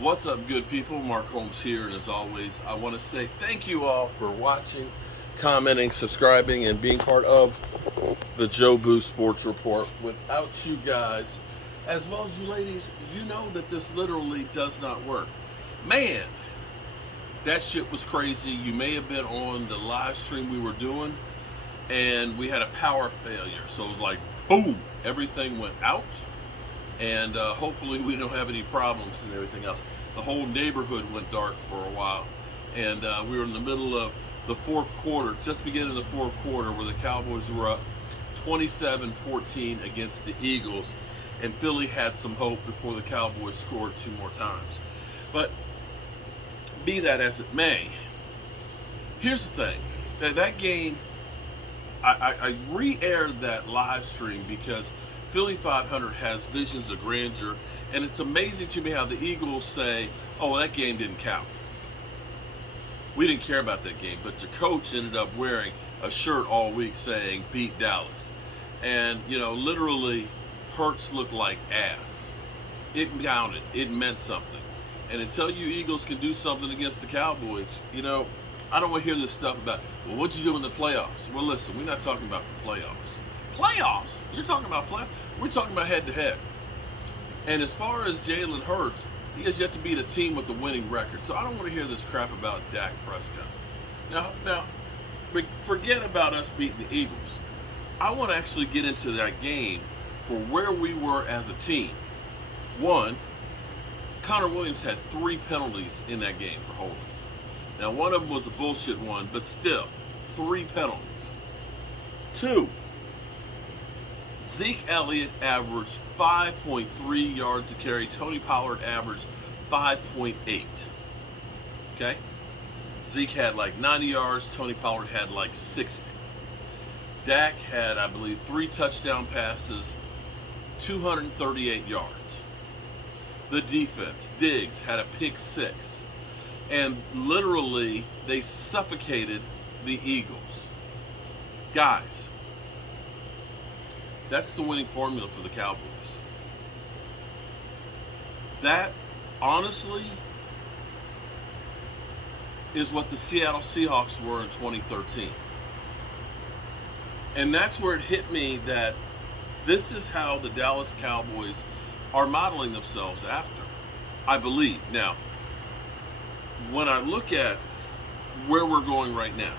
What's up, good people? Mark Holmes here, and as always, I want to say thank you all for watching, commenting, subscribing, and being part of the Joe Boo Sports Report. Without you guys, as well as you ladies, you know that this literally does not work. Man, that shit was crazy. You may have been on the live stream we were doing, and we had a power failure. So it was like, boom, everything went out. And hopefully we don't have any problems and everything else. The whole neighborhood went dark for a while, and we were in the middle of the fourth quarter, just beginning the fourth quarter, where the Cowboys were up 27-14 against the Eagles, and Philly had some hope before the Cowboys scored two more times. But be that as it may, here's the thing. That game, I re-aired that live stream because Philly 500 has visions of grandeur, and it's amazing to me how the Eagles say, oh, that game didn't count. We didn't care about that game, but the coach ended up wearing a shirt all week saying, beat Dallas. And, literally, Hurts looked like ass. It counted. It meant something. And until you Eagles can do something against the Cowboys, I don't want to hear this stuff about, well, what'd you do in the playoffs? Well, listen, we're not talking about the playoffs. Playoffs? You're talking about playoffs? We're talking about head-to-head. And as far as Jalen Hurts, he has yet to beat a team with a winning record. So I don't want to hear this crap about Dak Prescott. Now, forget about us beating the Eagles. I want to actually get into that game for where we were as a team. One, Connor Williams had 3 penalties in that game for holding. Now, one of them was a bullshit one, but still, 3 penalties. 2, Zeke Elliott averaged 5.3 yards a carry. Tony Pollard averaged 5.8. Okay? Zeke had like 90 yards. Tony Pollard had like 60. Dak had, I believe, 3 touchdown passes, 238 yards. The defense, Diggs, had a pick 6. And literally, they suffocated the Eagles. Guys, that's the winning formula for the Cowboys. That, honestly, is what the Seattle Seahawks were in 2013. And that's where it hit me that this is how the Dallas Cowboys are modeling themselves after, I believe. Now, when I look at where we're going right now,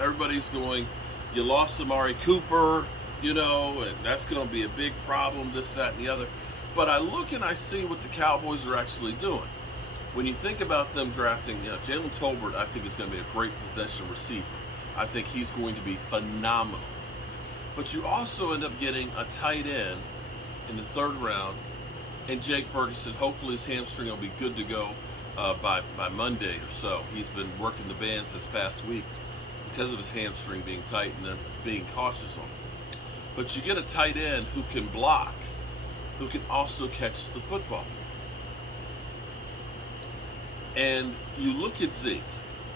everybody's going, you lost Amari Cooper, and that's going to be a big problem, this, that, and the other. But I look and I see what the Cowboys are actually doing. When you think about them drafting, Jalen Tolbert, I think is going to be a great possession receiver. I think he's going to be phenomenal. But you also end up getting a tight end in the 3rd round, and Jake Ferguson. Hopefully his hamstring will be good to go by Monday or so. He's been working the bands this past week because of his hamstring being tight and then being cautious on it. But you get a tight end who can block, who can also catch the football. And you look at Zeke.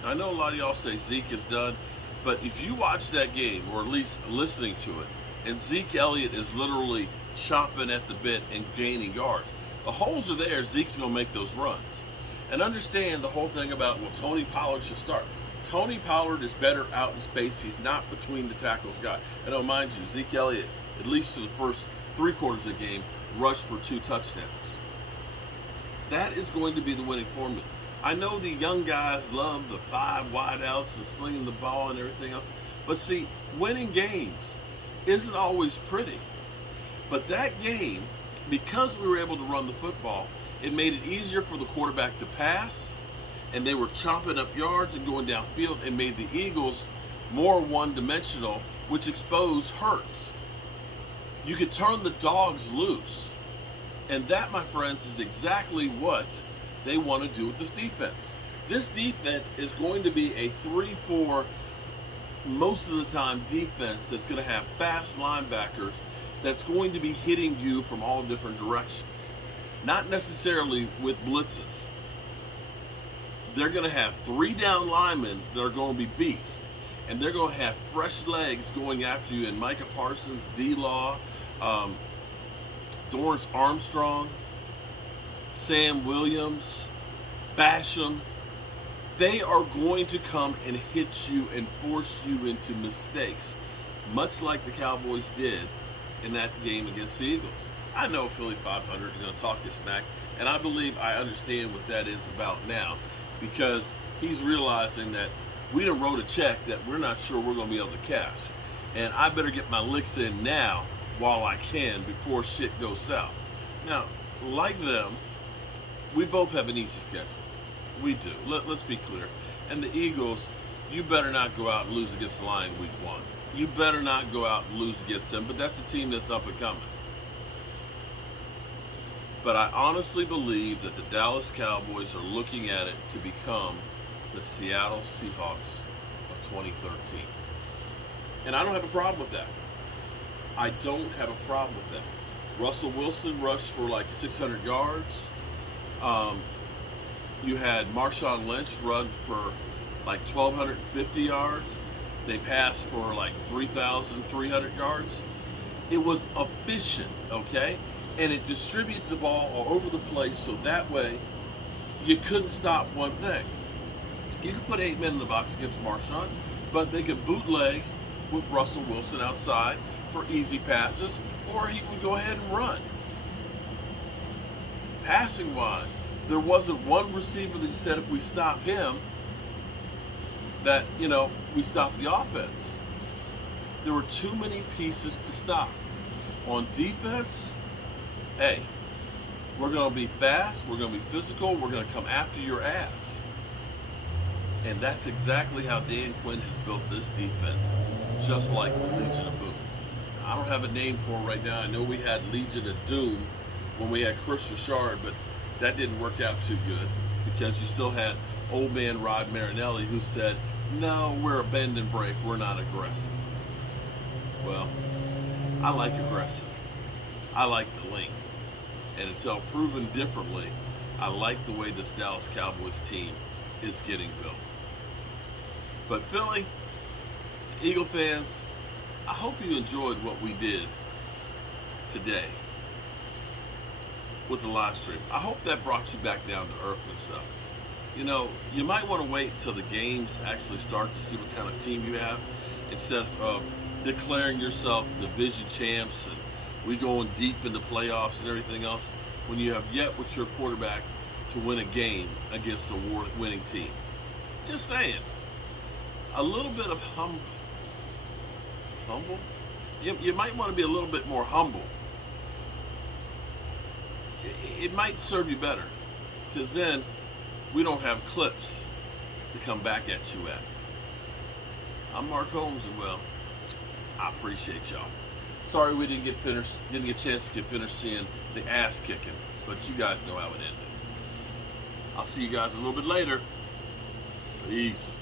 I know a lot of y'all say Zeke is done, but if you watch that game, or at least listening to it, and Zeke Elliott is literally chomping at the bit and gaining yards, the holes are there, Zeke's going to make those runs. And understand the whole thing about, well, Tony Pollard should start. Tony Pollard is better out in space. He's not between the tackles guy. And oh, mind you, Zeke Elliott, at least for the first 3 quarters of the game, rushed for 2 touchdowns. That is going to be the winning formula. I know the young guys love the 5 wideouts and slinging the ball and everything else. But see, winning games isn't always pretty. But that game, because we were able to run the football, it made it easier for the quarterback to pass. And they were chopping up yards and going downfield, and made the Eagles more one-dimensional, which exposed Hurts. You could turn the dogs loose. And that, my friends, is exactly what they want to do with this defense. This defense is going to be a 3-4, most of the time, defense that's going to have fast linebackers that's going to be hitting you from all different directions. Not necessarily with blitzes. They're going to have 3 down linemen that are going to be beasts. And they're going to have fresh legs going after you. And Micah Parsons, D-Law, Dorrance Armstrong, Sam Williams, bash them. They are going to come and hit you and force you into mistakes, much like the Cowboys did in that game against the Eagles. I know Philly 500 is going to talk his smack, and I believe I understand what that is about now, because he's realizing that we done wrote a check that we're not sure we're going to be able to cash. And I better get my licks in now while I can before shit goes south. Now, like them, we both have an easy schedule. We do. Let's be clear. And the Eagles, you better not go out and lose against the Lions week 1. You better not go out and lose against them, but that's a team that's up and coming. But I honestly believe that the Dallas Cowboys are looking at it to become the Seattle Seahawks of 2013. And I don't have a problem with that. I don't have a problem with that. Russell Wilson rushed for like 600 yards. You had Marshawn Lynch run for like 1,250 yards. They passed for like 3,300 yards. It was efficient, okay? And it distributed the ball all over the place, so that way you couldn't stop one thing. You could put 8 men in the box against Marshawn, but they could bootleg with Russell Wilson outside for easy passes, or he would go ahead and run. Passing-wise, there wasn't one receiver that said if we stop him, that, we stop the offense. There were too many pieces to stop. On defense, hey, we're going to be fast, we're going to be physical, we're going to come after your ass. And that's exactly how Dan Quinn has built this defense, just like the Legion of Boom. I don't have a name for it right now. I know we had Legion of Doom when we had Chris Richard, but that didn't work out too good because you still had old man Rod Marinelli who said, no, we're a bend and break, we're not aggressive. Well, I like aggressive. I like the length. And until proven differently, I like the way this Dallas Cowboys team is getting built. But Philly, Eagle fans, I hope you enjoyed what we did today with the live stream. I hope that brought you back down to earth and stuff. You might want to wait until the games actually start to see what kind of team you have, instead of declaring yourself division champs and we going deep into playoffs and everything else, when you have yet with your quarterback to win a game against a winning team. Just saying. A little bit of humble? You might want to be a little bit more humble. It might serve you better, because then we don't have clips to come back at you at. I'm Mark Holmes, and well, I appreciate y'all. Sorry we didn't get a chance to get finished seeing the ass kicking, but you guys know how it ended. I'll see you guys a little bit later. Peace.